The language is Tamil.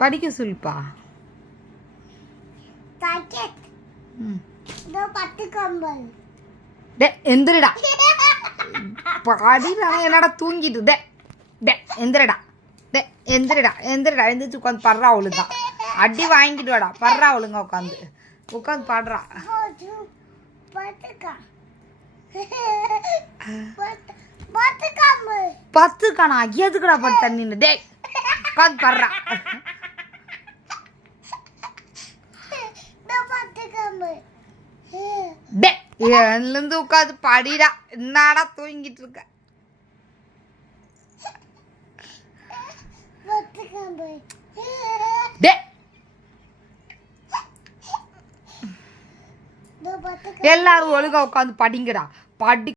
படிக்க சொல்லுப்பா. எந்திரடா படிடா. என்னடா தூங்கிட்டு எந்திரடா எந்திரடா எந்திரிச்சு உட்காந்து படுறா. அவளுங்க அடி வாங்கிட்டு வாடா. படுறா அவளுங்க உட்காந்து பாடுறா. பத்துக்கானா எதுக்குடா பத்து தண்ணின்னு உட்காந்து படுறா. இருந்து உட்காந்து படிடா. என்னடா தூங்கிட்டு இருக்க? எல்லாரும் ஒழுங்கா உட்காந்து படிங்கடா. படி.